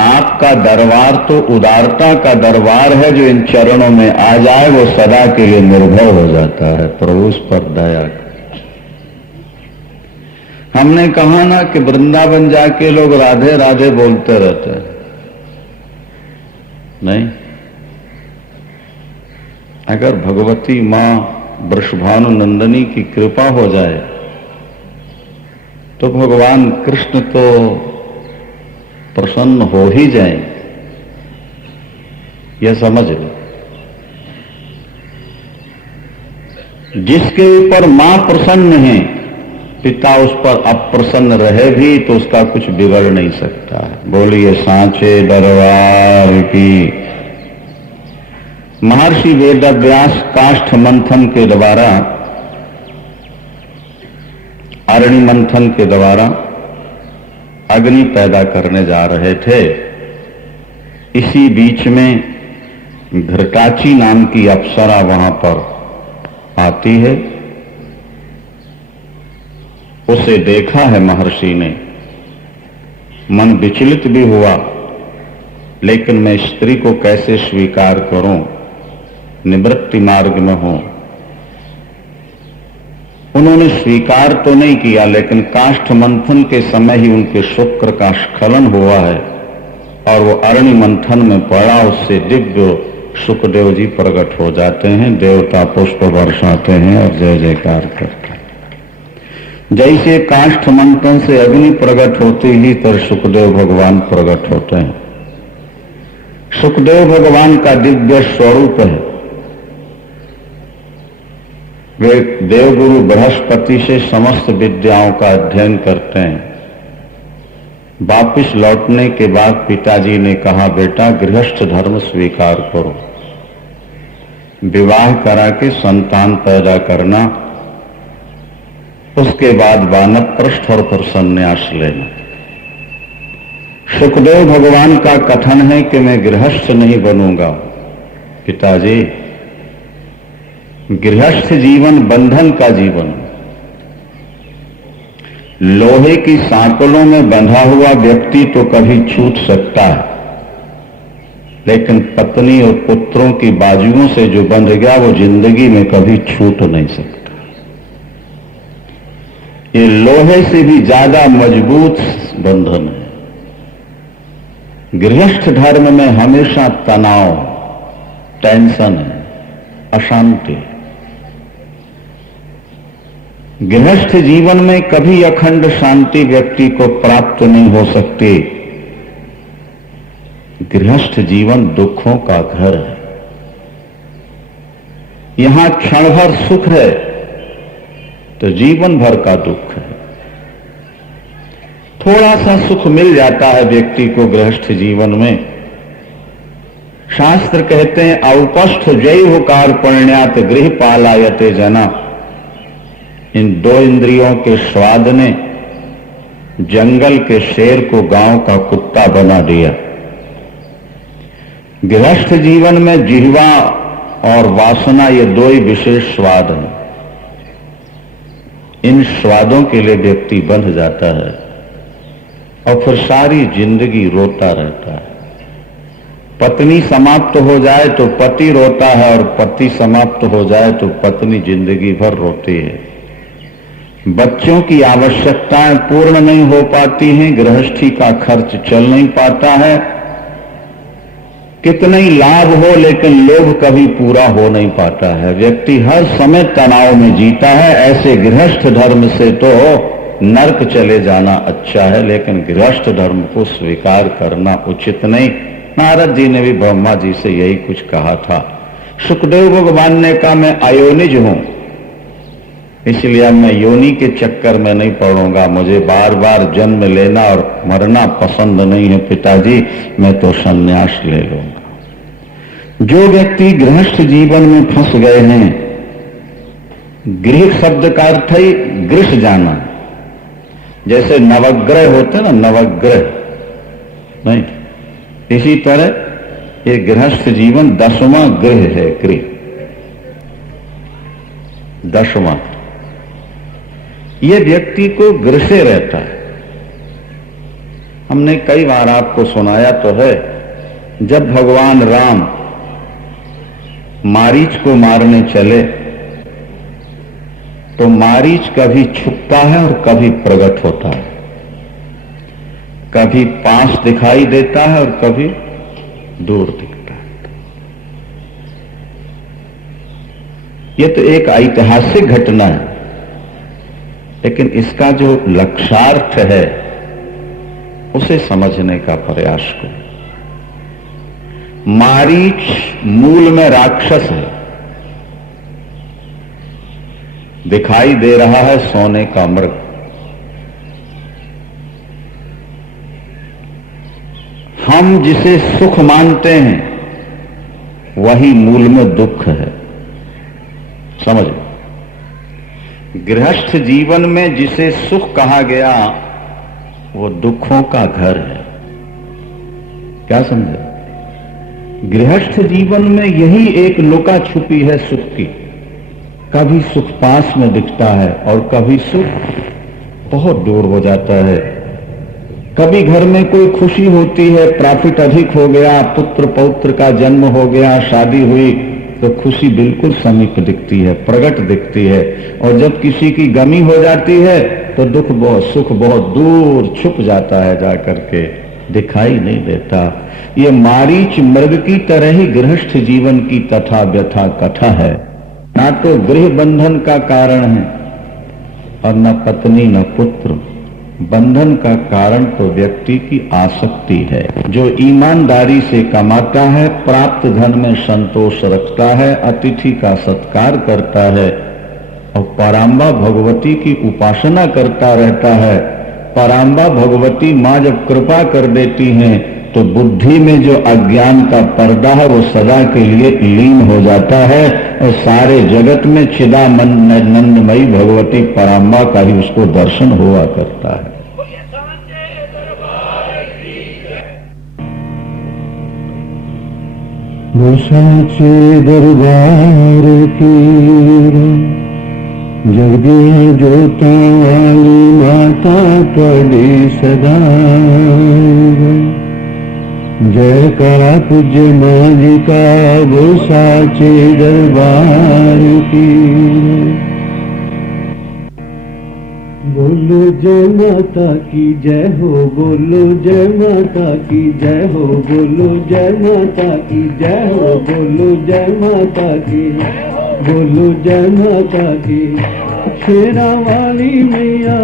आपका दरबार तो उदारता का दरबार है, जो इन चरणों में आ जाए वो सदा के लिए निर्भय हो जाता है। प्रभु उस पर दया कर। हमने कहा ना कि वृंदावन जाके लोग राधे राधे बोलते रहते हैं, नहीं। अगर भगवती मां वृषभानु नंदिनी की कृपा हो जाए तो भगवान कृष्ण तो प्रसन्न हो ही जाए, यह समझ लो। जिसके ऊपर मां प्रसन्न है, पिता उस पर अप्रसन्न रहे भी तो उसका कुछ बिगड़ नहीं सकता है। बोलिए सांचे दरबार की। महर्षि वेदव्यास काष्ठ मंथन के द्वारा, अरणि मंथन के द्वारा अग्नि पैदा करने जा रहे थे। इसी बीच में घृताची नाम की अप्सरा वहां पर आती है। उसे देखा है महर्षि ने, मन विचलित भी हुआ, लेकिन मैं स्त्री को कैसे स्वीकार करूं, निवृत्ति मार्ग में हूं। उन्होंने स्वीकार तो नहीं किया, लेकिन काष्ठ मंथन के समय ही उनके शुक्र का स्खलन हुआ है और वो अरणि मंथन में पड़ा। उससे दिव्य सुखदेव जी प्रकट हो जाते हैं, देवता पुष्प बरसाते हैं और जय जयकार करते हैं। जैसे काष्ठ मंथन से अग्नि प्रकट होती ही तर सुखदेव भगवान प्रकट होते हैं। सुखदेव भगवान का दिव्य स्वरूप है। वे देवगुरु बृहस्पति से समस्त विद्याओं का अध्ययन करते हैं। वापिस लौटने के बाद पिताजी ने कहा, बेटा गृहस्थ धर्म स्वीकार करो, विवाह करा के संतान पैदा करना, उसके बाद वानप्रस्थ और फिर संन्यास लेना। सुखदेव भगवान का कथन है कि मैं गृहस्थ नहीं बनूंगा। पिताजी, गृहस्थ जीवन बंधन का जीवन, लोहे की सांकलों में बंधा हुआ व्यक्ति तो कभी छूट सकता है, लेकिन पत्नी और पुत्रों की बाजुओं से जो बंध गया वो जिंदगी में कभी छूट नहीं सकता। ये लोहे से भी ज्यादा मजबूत बंधन है। गृहस्थ धर्म में हमेशा तनाव, टेंशन है, अशांति। गृहस्थ जीवन में कभी अखंड शांति व्यक्ति को प्राप्त नहीं हो सकती। गृहस्थ जीवन दुखों का घर है। यहां क्षण भर सुख है तो जीवन भर का दुख है। थोड़ा सा सुख मिल जाता है व्यक्ति को गृहस्थ जीवन में। शास्त्र कहते हैं, औपस्थ जय होकार पुण्यात गृह पालायते जना। इन दो इंद्रियों के स्वाद ने जंगल के शेर को गांव का कुत्ता बना दिया। गृहस्थ जीवन में जिह्वा और वासना, ये दो ही विशेष स्वाद हैं। इन स्वादों के लिए व्यक्ति बंध जाता है और फिर सारी जिंदगी रोता रहता है। पत्नी समाप्त हो जाए तो पति रोता है और पति समाप्त हो जाए तो पत्नी जिंदगी भर रोती है। बच्चों की आवश्यकताएं पूर्ण नहीं हो पाती हैं, गृहस्थी का खर्च चल नहीं पाता है। कितना ही लाभ हो लेकिन लोभ कभी पूरा हो नहीं पाता है। व्यक्ति हर समय तनाव में जीता है। ऐसे गृहस्थ धर्म से तो नरक चले जाना अच्छा है, लेकिन गृहस्थ धर्म को स्वीकार करना उचित नहीं। नारद जी ने भी ब्रह्मा जी से यही कुछ कहा था। सुखदेव भगवान ने कहा, मैं अयोनिज हूं, इसलिए अब मैं योनि के चक्कर में नहीं पड़ूंगा। मुझे बार बार जन्म लेना और मरना पसंद नहीं है पिताजी, मैं तो संन्यास ले लूंगा। जो व्यक्ति गृहस्थ जीवन में फंस गए हैं, गृह शब्द का अर्थ है गृह जाना। जैसे नवग्रह होते ना, नवग्रह नहीं, इसी तरह ये गृहस्थ जीवन 10वां गृह है। गृह 10वां, ये व्यक्ति को गृह से रहता है। हमने कई बार आपको सुनाया तो है, जब भगवान राम मारीच को मारने चले तो मारीच कभी छुपता है और कभी प्रकट होता है, कभी पास दिखाई देता है और कभी दूर दिखता है। यह तो एक ऐतिहासिक घटना है, लेकिन इसका जो लक्ष्यार्थ है उसे समझने का प्रयास करो। मारीच मूल में राक्षस है, दिखाई दे रहा है सोने का मृग। हम जिसे सुख मानते हैं वही मूल में दुख है, समझ। गृहस्थ जीवन में जिसे सुख कहा गया वो दुखों का घर है, क्या समझे? गृहस्थ जीवन में यही एक लुका छुपी है सुख की। कभी सुख पास में दिखता है और कभी सुख बहुत दूर हो जाता है। कभी घर में कोई खुशी होती है, प्रॉफिट अधिक हो गया, पुत्र पौत्र का जन्म हो गया, शादी हुई, तो खुशी बिल्कुल समीप दिखती है, प्रगट दिखती है। और जब किसी की गमी हो जाती है तो दुख बहुत, सुख बहुत दूर छुप जाता है, जाकर के दिखाई नहीं देता। ये मारीच मृग की तरह ही गृहस्थ जीवन की तथा व्यथा कथा है। ना तो गृह बंधन का कारण है और न पत्नी न पुत्र। बंधन का कारण तो व्यक्ति की आसक्ति है। जो ईमानदारी से कमाता है, प्राप्त धन में संतोष रखता है, अतिथि का सत्कार करता है और पराम्बा भगवती की उपासना करता रहता है। पराम्बा भगवती माँ जब कृपा कर देती हैं तो बुद्धि में जो अज्ञान का पर्दा है वो सदा के लिए लीन हो जाता है और सारे जगत में चिदानंदमयी भगवती पराम्बा का ही उसको दर्शन हुआ करता है। साचे दरबार की जगदी जोता वाली माता कड़ी सदा जय करा पूज्य माँ जी का वो साचे दरबार की। बोलो जय माता की जय हो, बोलो जय माता की जय हो, बोलो जय माता की जय हो, बोलो जय माता की, बोलो जय माता की। शेरा वाली मैया,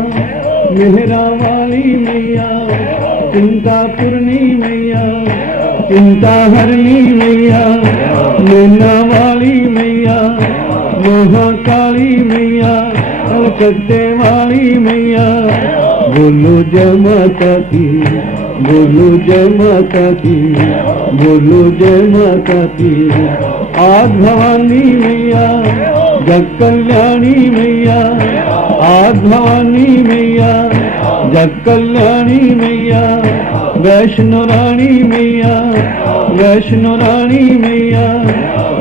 मेहरा वाली मैया, चिंता पूर्णी मैया, चिंता हरनी मैया, नैना वाली मैया, महाकाली मैया, कलकत्ते वाली मैया। बोलो जय माता की, बोलो जय माता की, बोलो जय माता की। आज भवानी मैया, जग कल्याणी मैया, आज भवानी मैया, जग कल्याणी मैया, वैष्णो रानी मैया, वैष्णो रानी मैया,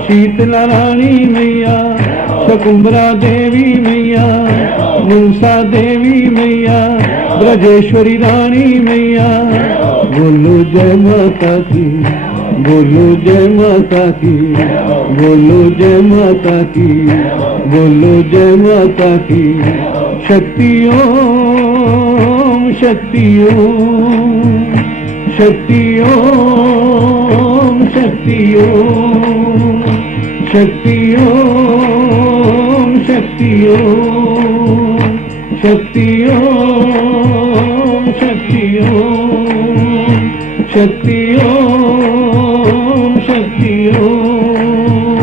शीतला रानी मैया, शकुंभरा देवी मैया, मनसा देवी मैया, ब्रजेश्वरी रानी मैया। बोलो जय माता की, बोलो जय माता की, बोलो जय माता की, बोलो जय माता की। शक्ति ओम, शक्ति ओम, शक्ति ओम, शक्ति ओम, शक्ति ओम, शक्ति ओम, शक्ति ओम, शक्ति ओम, शक्ति ओम, शक्ति ओम।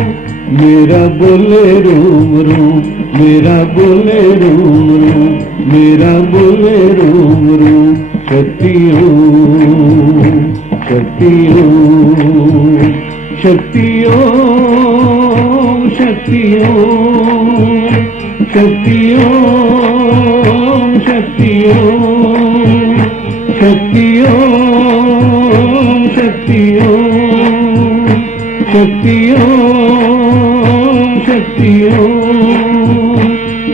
मेरा बोले रोम रोम, मेरा बोले रोम रोम, मेरा बोले रोम रोम। शक्ति ओम, शक्ति ओम, शक्ति ओम, शक्ति ओम, शक्ति ओम, शक्ति ओम, शक्ति ओम, शक्ति ओम, शक्ति ओम, शक्ति ओम,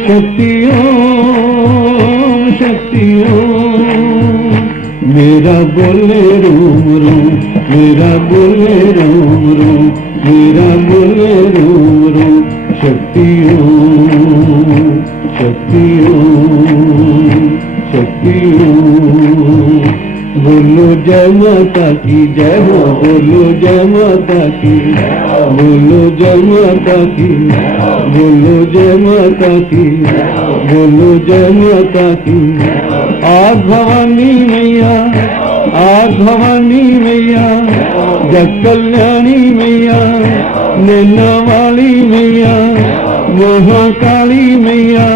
शक्ति ओम, शक्ति ओम। मेरा बोले रोम रोम, मेरा बोले रोम रोम, मेरा बोले रोम रोम। शक्ति ओम, शक्ति ओम, शक्ति ओम। बोलो जय माता की जय हो, बोलो जय माता की, बोलो जय माता की, बोलो जय माता की, बोलो जय माता की। आज भवानी मैया, आज भवानी मैया, जग कल्याणी मैया, नैना वाली मैया, महाकाली मैया,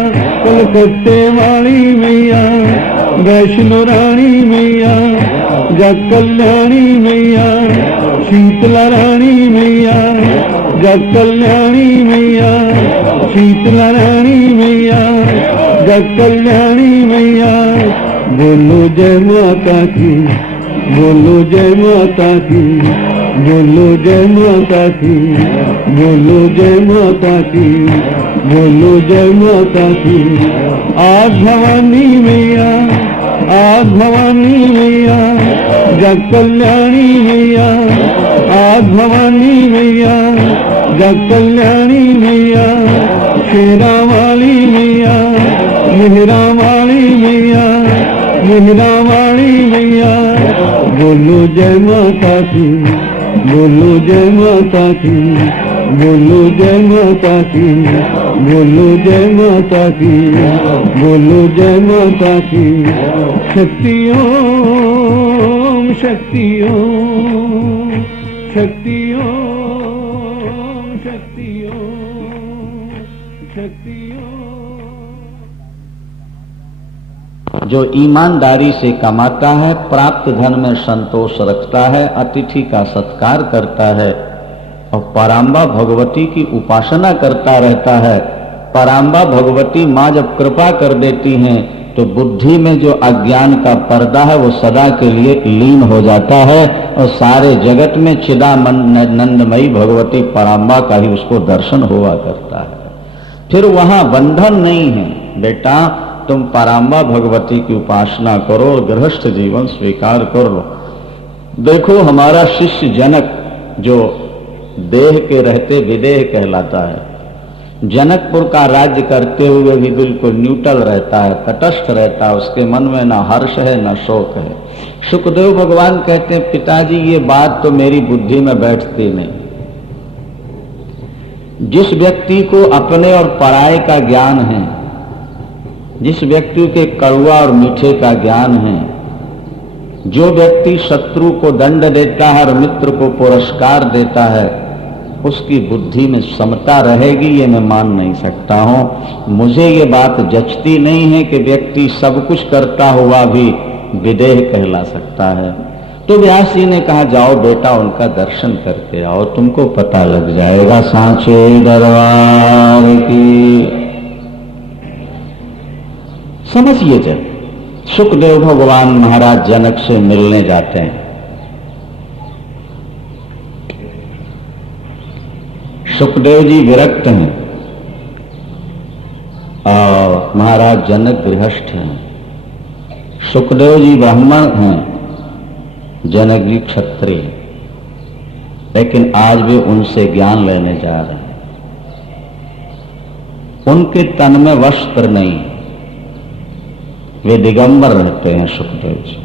कलकत्ते वाली मैया, वैष्णो रानी मैया, जग कल्याणी मैया, शीतला रानी मैया, जग कल्याणी मैया, शीतला रानी मैया, जग कल्याणी मैया। बोलो जय माता की, बोलो जय माता की, बोलो जय माता की, बोलो जय माता की, बोलो जय माता की। आज भवानी मैया, आज भवानी मैया, जग कल्याणी मैया, आज भवानी मैया, जग कल्याणी मैया, शेरा वाली मैया, मेहरा वाली मैया, मेहरा वाली मैया। बोलो जय माता की, बोलो जय माता की, बोलो जय माता की, बोलो जय माता की, बोलो जय माता की। शक्ति ओम, शक्ति ओम, शक्ति ओम, शक्ति ओम, शक्ति ओम। जो ईमानदारी से कमाता है, प्राप्त धन में संतोष रखता है, अतिथि का सत्कार करता है और पराम्बा भगवती की उपासना करता रहता है। पराम्बा भगवती माँ जब कृपा कर देती हैं तो बुद्धि में जो अज्ञान का पर्दा है वो सदा के लिए लीन हो जाता है और सारे जगत में चिदानंदमयी भगवती पराम्बा का ही उसको दर्शन हुआ करता है। फिर वहां बंधन नहीं है। बेटा तुम पराम्बा भगवती की उपासना करो और गृहस्थ जीवन स्वीकार कर लो। देखो हमारा शिष्य जनक जो देह के रहते विदेह कहलाता है, जनकपुर का राज्य करते हुए भी बिल्कुल न्यूट्रल रहता है, तटस्थ रहता है, उसके मन में ना हर्ष है ना शोक है। सुखदेव भगवान कहते हैं पिताजी ये बात तो मेरी बुद्धि में बैठती नहीं। जिस व्यक्ति को अपने और पराये का ज्ञान है, जिस व्यक्ति के कड़वा और मीठे का ज्ञान है, जो व्यक्ति शत्रु को दंड देता है और मित्र को पुरस्कार देता है, उसकी बुद्धि में समता रहेगी ये मैं मान नहीं सकता हूं। मुझे ये बात जचती नहीं है कि व्यक्ति सब कुछ करता हुआ भी विदेह कहला सकता है। तो व्यास जी ने कहा जाओ बेटा उनका दर्शन करके आओ, तुमको पता लग जाएगा। सांचे दरबार की समझिए। जब सुखदेव भगवान महाराज जनक से मिलने जाते हैं, सुखदेव जी विरक्त हैं और महाराज जनक गृहस्थ हैं। सुखदेव जी ब्राह्मण हैं, जनक जी क्षत्रिय, लेकिन आज भी उनसे ज्ञान लेने जा रहे हैं। उनके तन में वस्त्र नहीं, वे दिगंबर रहते हैं सुखदेव जी।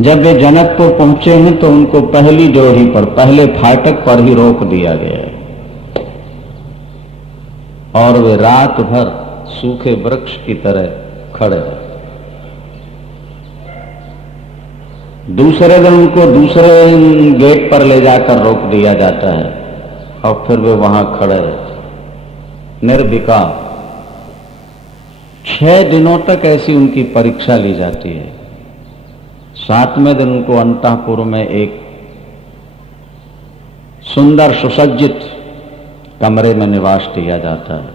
जब वे जनकपुर पहुंचे हैं तो उनको पहली जोड़ी पर, पहले फाटक पर ही रोक दिया गया है और वे रात भर सूखे वृक्ष की तरह खड़े रहे। दूसरे दिन उनको दूसरे गेट पर ले जाकर रोक दिया जाता है और फिर वे वहां खड़े रहते निर्विकार। 6 दिनों तक ऐसी उनकी परीक्षा ली जाती है। 7वें दिन उनको अंतःपुर में एक सुंदर सुसज्जित कमरे में निवास दिया जाता है।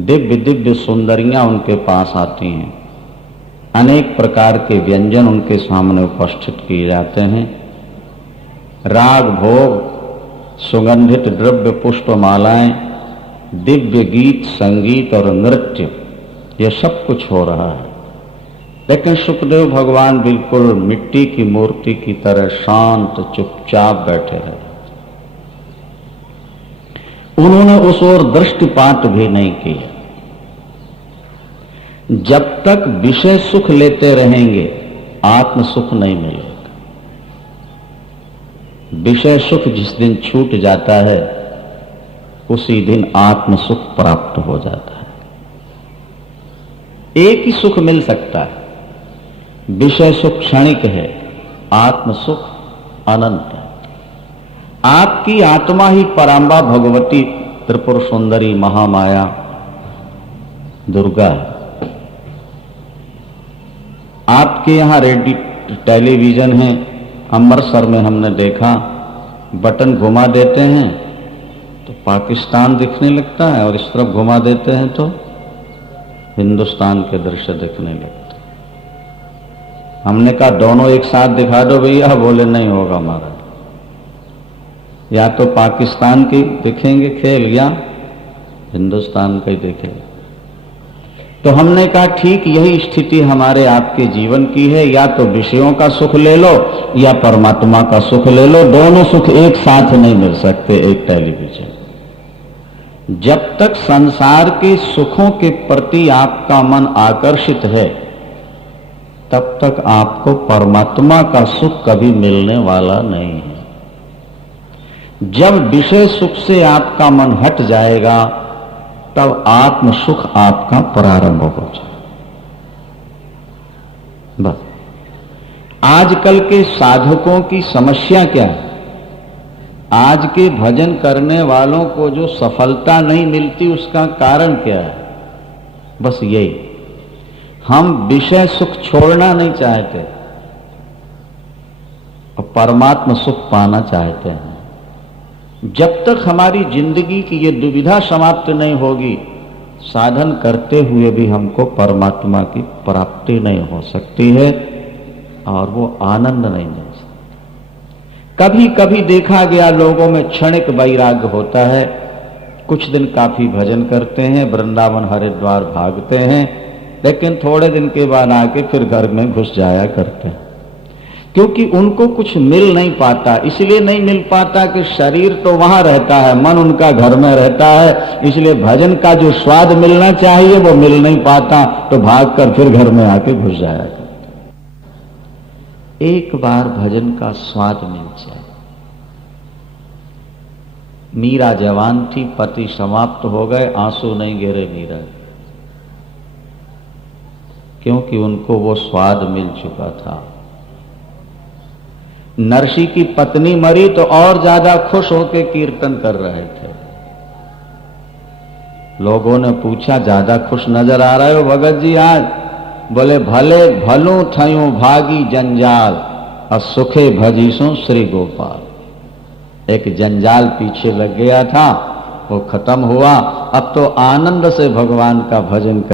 दिव्य दिव्य सुंदरियां उनके पास आती हैं, अनेक प्रकार के व्यंजन उनके सामने उपस्थित किए जाते हैं। राग भोग, सुगंधित द्रव्य, पुष्पमालाएं, दिव्य गीत, संगीत और नृत्य, यह सब कुछ हो रहा है। लेकिन सुखदेव भगवान बिल्कुल मिट्टी की मूर्ति की तरह शांत चुपचाप बैठे रहे। उन्होंने उस ओर दृष्टिपात भी नहीं किया। जब तक विषय सुख लेते रहेंगे आत्म सुख नहीं मिलेगा। विषय सुख जिस दिन छूट जाता है उसी दिन आत्म सुख प्राप्त हो जाता है। एक ही सुख मिल सकता है, विषय सुख क्षणिक है, आत्म सुख अनंत है। आपकी आत्मा ही परांबा भगवती त्रिपुर सुंदरी महामाया दुर्गा है। आपके यहां रेडियो टेलीविजन है, अमृतसर में हमने देखा, बटन घुमा देते हैं तो पाकिस्तान दिखने लगता है और इस तरफ घुमा देते हैं तो हिंदुस्तान के दृश्य दिखने लगते। हमने कहा दोनों एक साथ दिखा दो भैया, बोले नहीं होगा हमारा, या तो पाकिस्तान की दिखेंगे खेल या हिंदुस्तान का ही देखेंगे। तो हमने कहा ठीक यही स्थिति हमारे आपके जीवन की है, या तो विषयों का सुख ले लो या परमात्मा का सुख ले लो, दोनों सुख एक साथ नहीं मिल सकते एक टेलीविजन। जब तक संसार के सुखों के प्रति आपका मन आकर्षित है तब तक आपको परमात्मा का सुख कभी मिलने वाला नहीं है। जब विषय सुख से आपका मन हट जाएगा तब आत्म सुख आपका प्रारंभ हो जाए। बस आजकल के साधकों की समस्या क्या है? आज के भजन करने वालों को जो सफलता नहीं मिलती उसका कारण क्या है? बस यही, हम विषय सुख छोड़ना नहीं चाहते और परमात्मा सुख पाना चाहते हैं। जब तक हमारी जिंदगी की ये दुविधा समाप्त नहीं होगी, साधन करते हुए भी हमको परमात्मा की प्राप्ति नहीं हो सकती है और वो आनंद नहीं मिल सकता। कभी कभी देखा गया लोगों में क्षणिक वैराग्य होता है, कुछ दिन काफी भजन करते हैं, वृंदावन हरिद्वार भागते हैं, लेकिन थोड़े दिन के बाद आके फिर घर में घुस जाया करते हैं, क्योंकि उनको कुछ मिल नहीं पाता। इसलिए नहीं मिल पाता कि शरीर तो वहां रहता है, मन उनका घर में रहता है, इसलिए भजन का जो स्वाद मिलना चाहिए वो मिल नहीं पाता, तो भागकर फिर घर में आके घुस जाया करते। एक बार भजन का स्वाद मिल जाए। मीरा जवान थी, पति समाप्त हो गए, आंसू नहीं गिरे मीरा, क्योंकि उनको वो स्वाद मिल चुका था। नरसी की पत्नी मरी तो और ज्यादा खुश होकर कीर्तन कर रहे थे। लोगों ने पूछा ज्यादा खुश नजर आ रहे हो भगत जी आज? बोले भले भलू थयूं भागी जंजाल और सुखे भजीसों श्री गोपाल। एक जंजाल पीछे लग गया था, वो खत्म हुआ, अब तो आनंद से भगवान का भजन